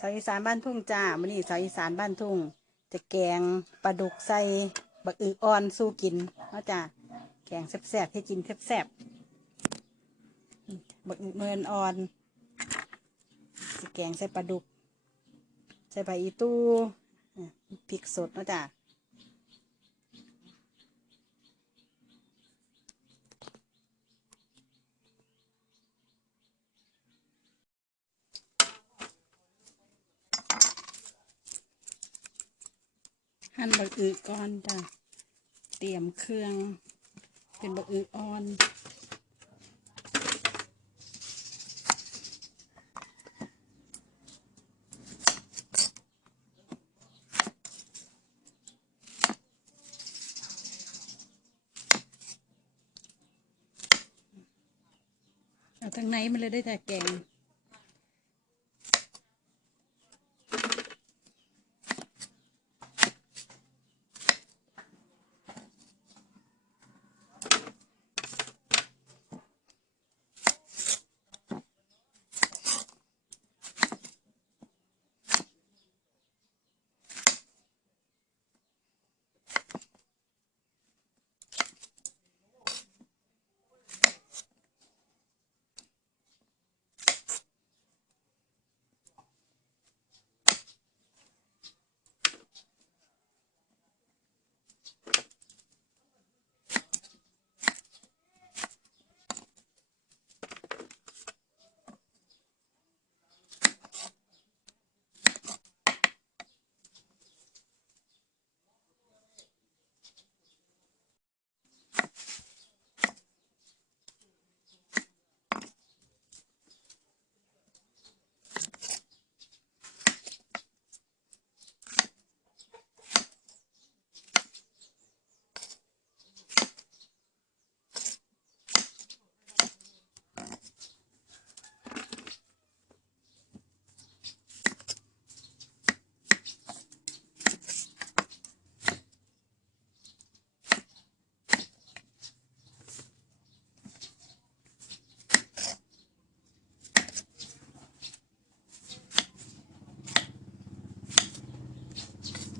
สาวอีสานบ้านทุ่งจ้ามื้อนี้สาวอีสานบ้านทุ่ง จะแกงปลาดุกใส่บักอึอ่อนสู้กินเนาะจ้าแกงแซ่บๆให้กินแซ่บๆบักอึเมินอ่อนสิแกงใส่ปลาดุก ใส่ใบอีตู้พริกสดเนาะจ้า หั่นบักอึก่อนจ้ะเตรียมเครื่อง เป็นบักอึอ่อนเอาทั้งในมันเลยได้แต่แกง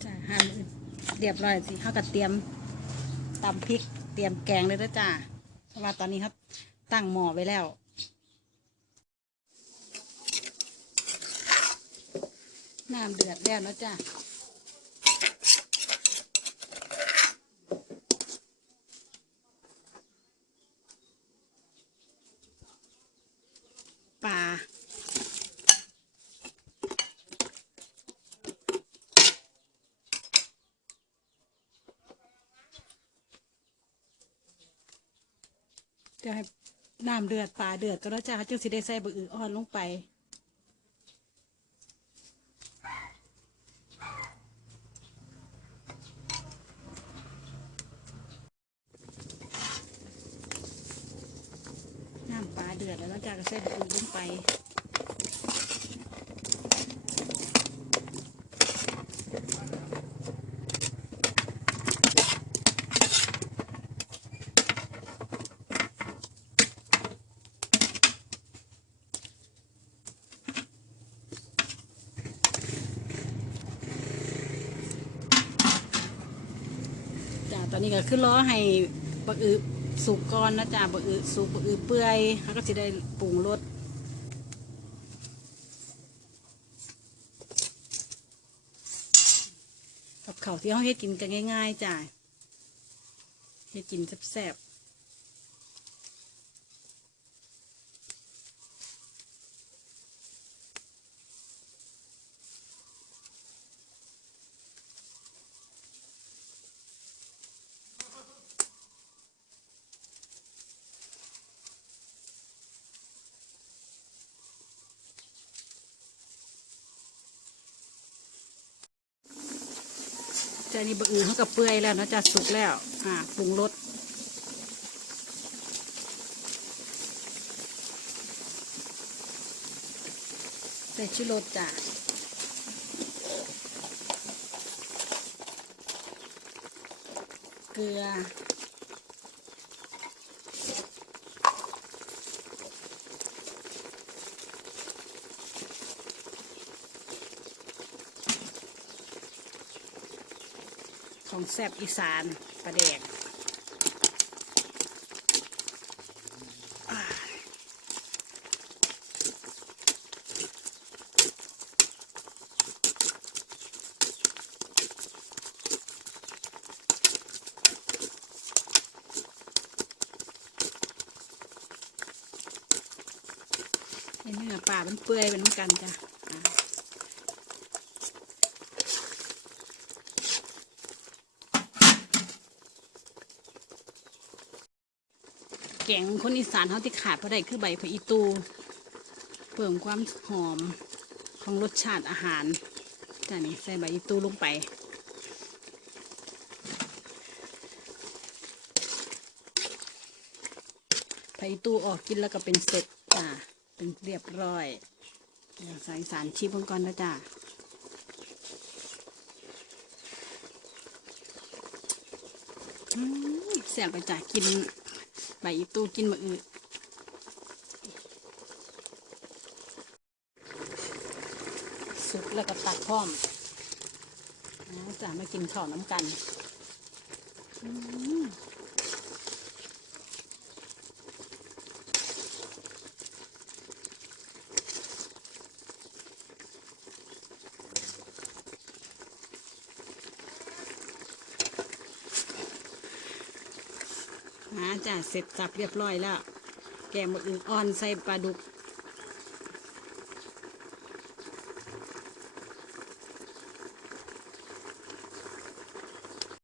จ้ะ หั่นเรียบร้อยสิเขาก็เตรียมตำพริก เตรียมแกงเลยนะจ้าเพราะว่าตอนนี้ครับตั้งหม้อไว้แล้วน้ำเดือดแล้วนะจ้าปลา เดี๋ยวให้ น้ำเดือดปลาเดือดก็แล้วจ้าจึงสิได้ใส่บะอืออ่อนลงไป น้ำปลาเดือดแล้วจ้าก็ใส่บะอือลงไป ตอนนี้ก็ขึ้นล้อให้บะอือสุกก่อนนะจ้าบะอือสุกบะอือเปื่อยแล้วก็จะได้ปรุงรสกับข้าวที่เขาเฮ็ดกินกันง่าย ๆจ้าเฮ็ดกินแซ่บ จ้านี่บะอือเขากับเปื่อยแล้วนะจ้าสุกแล้ว อ่าปรุงรสใส่ชูรสจ้าเกลือ ของแซบอีสานปลาแดกเนื้อปลามันเปื่อยเป็นเหมือนกันจ้ะ แกงคนอีสานเขาที่ขาดเพราะใดคือใบผักอีตูเพิ่มความหอมของรสชาติอาหารจ้านี่ใส่ใบอีตูลงไปผอีตูออกกินแล้วก็เป็นเสร็จจ้าเป็นเรียบร้อยเดี๋ยวใส่สารชีพก่อนนะจ้าแซ่บไปจ้ากิน ใบอีตู้กินมาอืดสุกแล้วก็ตักพร้อมนะจะมากินข้าวน้ำกัน อืม นะจ้ะเสร็จสับเรียบร้อยแล้ว แกงมดอึอ่อนใส่ปลาดุก